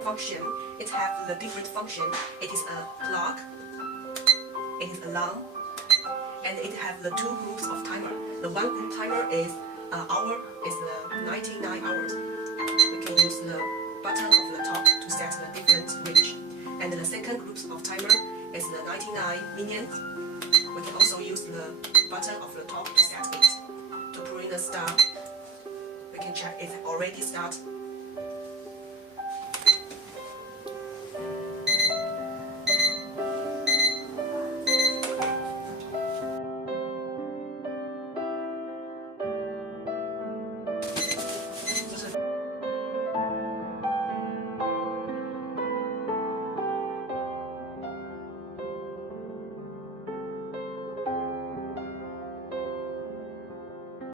function. It has the different function. It is a clock, it is alarm, and it has the two groups of timer. The one group timer is hour, is the 99 hours. We can use the button of the top to set the different range. And the second group of timer is the 99 minutes. We can also use the button of the top to set it. To put in the start, we can check it already start